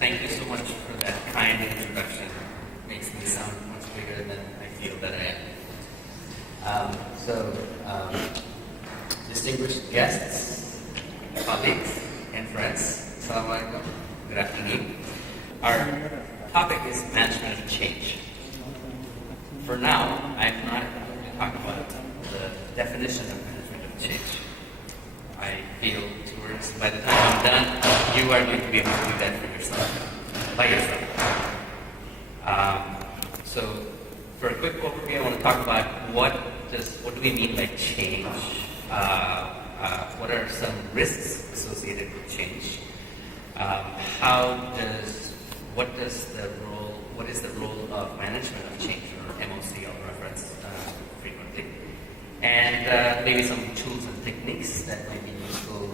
Thank you so much for that kind introduction. Makes me sound much bigger than I feel that I am. Distinguished guests, colleagues, and friends, Assalamu alaikum. Good afternoon. Our topic is management of change. For now, I'm not going to talk about the definition of management of change. I feel towards by the time I'm done, you are going to be able to do that for yourself, by yourself. So, for a quick overview, I want to talk about what do we mean by change? What are some risks associated with change? What is the role of management of change, or MOC I'll reference frequently, and maybe some tools and techniques that might be useful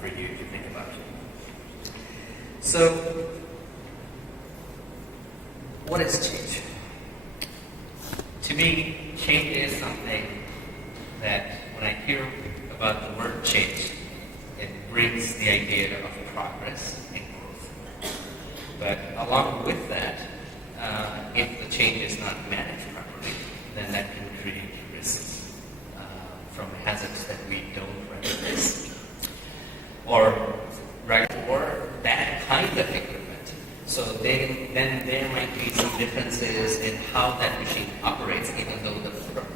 for you to think about. So, what is change? To me, change is something that when I hear about the word change, it brings the idea of progress and growth. But along with that, if the change is not managed properly, then that can create risks from hazards that we don't recognize, or that kind of equipment. So then there might be some differences in how that machine operates, even though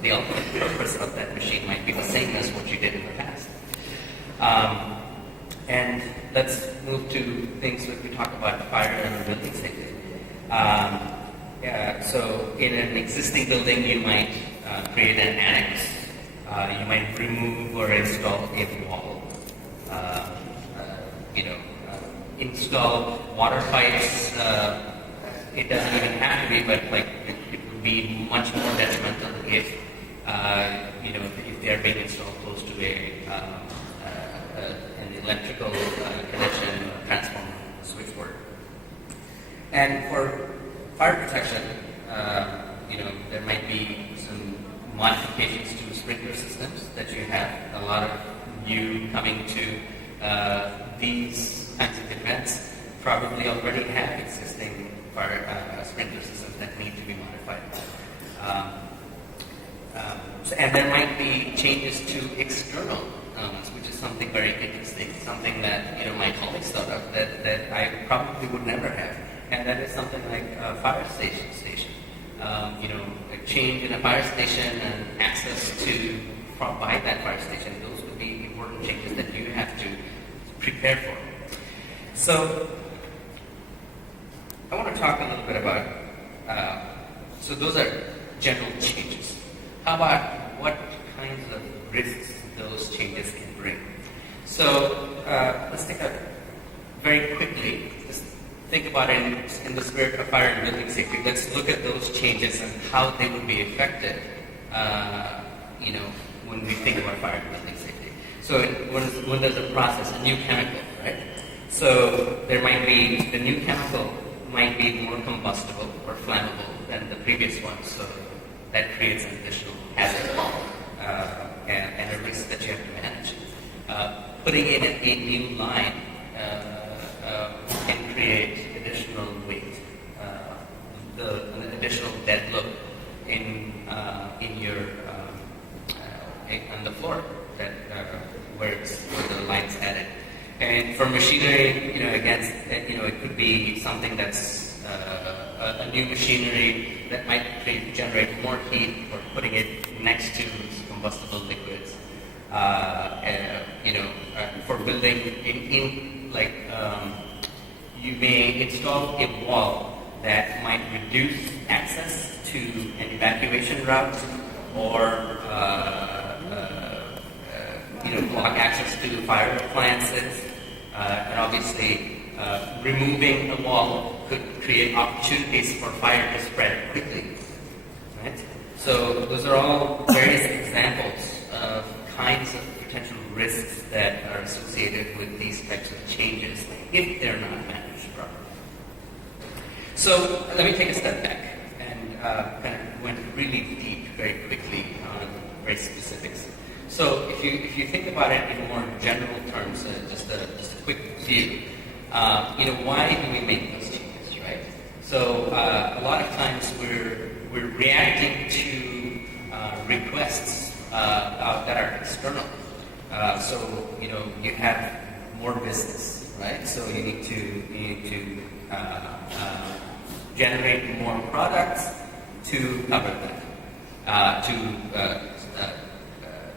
the ultimate purpose of that machine might be the same as what you did in the past. And let's move to things that we talk about fire and building safety. So in an existing building, you might create an annex. You might remove or install a wall. Install water pipes. It doesn't even have to be, but it would be much more detrimental if they are being installed close to an electrical connection, transformer, switchboard. And for fire protection, there might be some modifications to sprinkler systems that you have. A lot of you coming to these kinds of events probably already have existing fire sprinkler systems that need to be modified. And there might be changes to external elements, which is something very interesting, something that my colleagues thought of that I probably would never have. And that is something like a fire station. A change in a fire station and access to by that fire station, those would be important changes that you have to prepare for. So, I want to talk a little bit about, so those are general changes. How about what kinds of risks those changes can bring? So, let's take a very quickly, just think about it in the spirit of fire and building safety. Let's look at those changes and how they would be affected, when we think about fire and building safety. So, when there's a process, a new chemical, right? So there might be, the new chemical might be more combustible or flammable than the previous one, so that creates an additional hazard and a risk that you have to manage. Putting in a new line can create additional weight, an additional dead load in your on the floor where the line's added. And for machinery, it could be something that's a new machinery that might generate more heat, or putting it next to combustible liquids. For building you may install a wall that might reduce access to an evacuation route, or block access to fire appliances. And obviously, removing a wall could create opportunities for fire to spread quickly. Right? So those are all various examples of kinds of potential risks that are associated with these types of changes if they're not managed properly. So let me take a step back and kind of went really deep very quickly on very specifics. So if you think about it in more general terms, just a quick view, why do we make those changes, right? So a lot of times we're reacting to requests that are external. So you have more business, right? So you need to generate more products to cover that,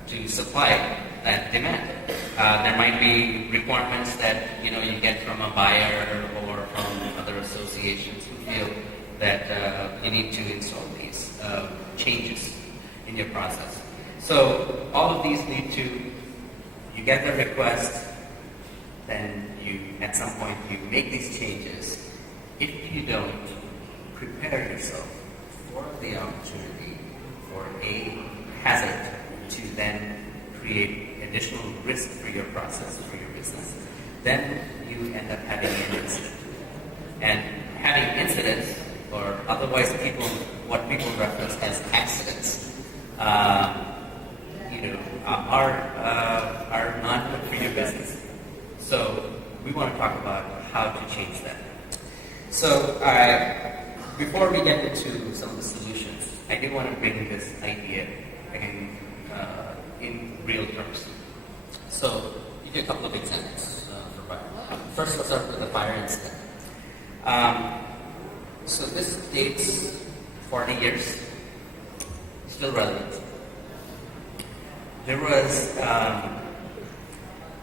to supply that demand. There might be requirements that you get from a buyer or from other associations who feel that you need to install these changes in your process. So all of these you get the request, then at some point you make these changes. If you don't prepare yourself for the opportunity, for a hazard to then create additional risk for your process, for your business, then you end up having an incident. And having incidents, or otherwise what people reference as accidents, are not good for your business. So we want to talk about how to change that. So before we get into some of the solutions, I do want to bring this idea in real terms. So give you a couple of examples for fire. First, let's start with the fire incident. So this dates 40 years, still relevant. There was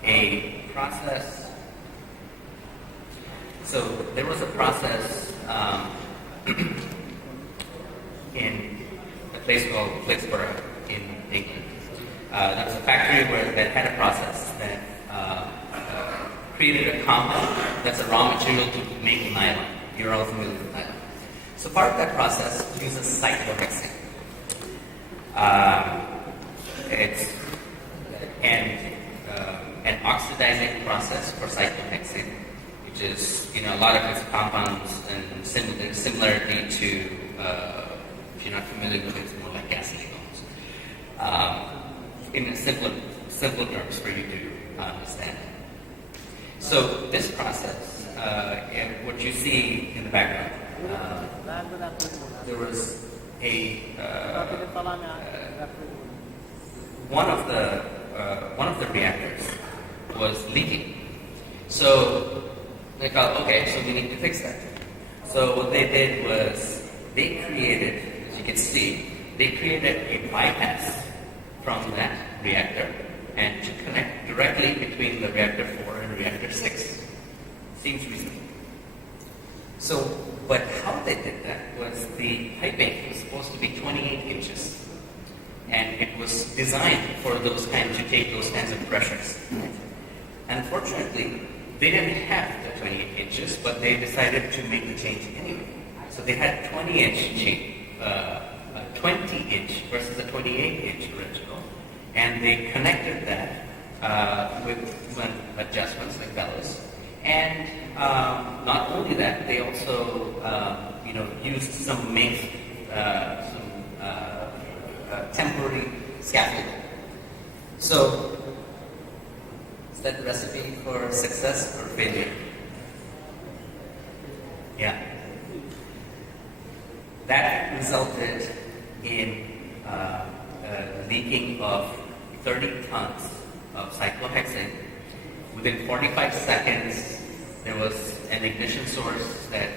a process. So there was a process in a place called Flixborough in England. There was a factory that had a process that created a compound that's a raw material to make nylon. You're all familiar with nylon. So part of that process uses cyclohexane. It's an oxidizing process for cyclohexane, which is, a lot of its compounds and similarity to, if you're not familiar with it, it's more like gasoline almost. In simpler terms for you to understand. So this process, and what you see in the background, there was one of the reactors was leaking. So they thought, okay, so we need to fix that. So what they did was they created, as you can see, they created a bypass from that reactor and to connect directly between the reactor 4 and reactor 6. Seems reasonable. So, but how they did that was the piping was supposed to be 28 inches. And it was designed for to take those kinds of pressures. Unfortunately, they didn't have the 28 inches, but they decided to make the change anyway. So they had 20-inch change, a 20-inch versus a 28-inch original, and they connected that with adjustments like bellows. And not only that, they also used some temporary scaffolding. So, is that the recipe for success or failure? Yeah. That resulted in leaking of 30 tons of cyclohexane. Within 45 seconds, there was an ignition source that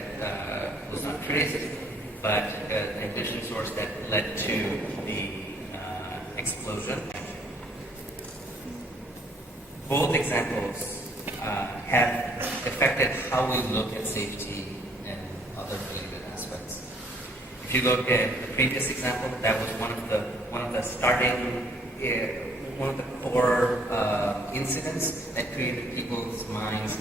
was not traced, but an ignition source that led to the explosion. Both examples have affected how we look at safety and other related aspects. If you look at the previous example, that was one of the core incidents that created people's minds,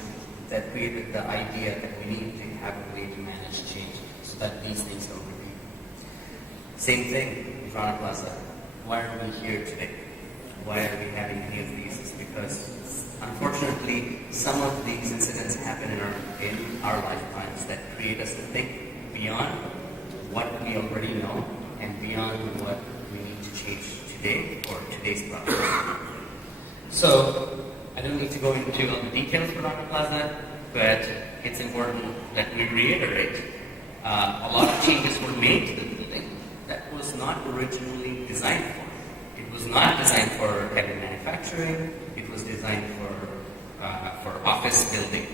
that created the idea that we need to have a way to manage change so that these things don't repeat. Same thing in Rana Plaza. Why are we here today? Why are we having any of these? It's because, unfortunately, some of these incidents happen in our lifetimes that create us to think beyond what we already know and beyond what we need to change today or today's problem. So, I don't need to go into all the details for Rana Plaza. but it's important that we reiterate. A lot of changes were made to the building that was not originally designed for. It was not designed for heavy manufacturing. It was designed for office building.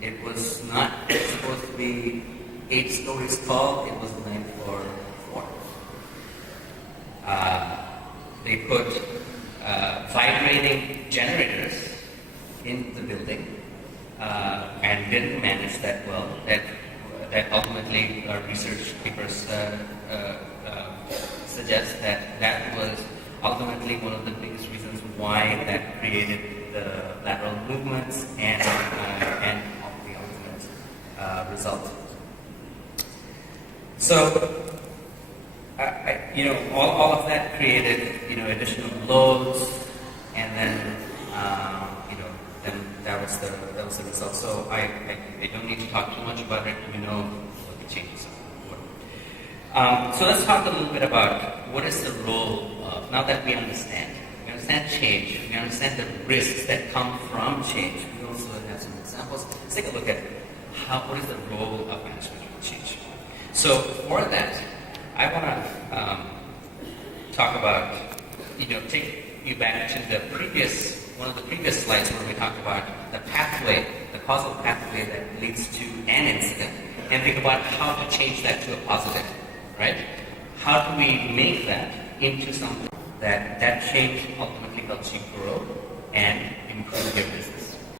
It was not supposed to be 8 stories tall. It was designed for 4. They put vibrating generators in the building and didn't manage that well. That ultimately our research papers suggest that was ultimately one of the biggest reasons why that created the lateral movements and the ultimate result. So, all of that created additional loads, and then then that was the result. So I don't need to talk too much about it. We know what the changes are. So let's talk a little bit about what is the role of, now that we understand change, we understand the risks that come from change. We also have some examples. Let's take a look at what is the role of management of change. So for that, I want to talk about, take you back to one of the previous slides where we talked about the pathway, the causal pathway that leads to an incident, and think about how to change that to a positive, right? How do we make that into something that change ultimately helps you grow and improve your business?